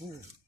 嗯。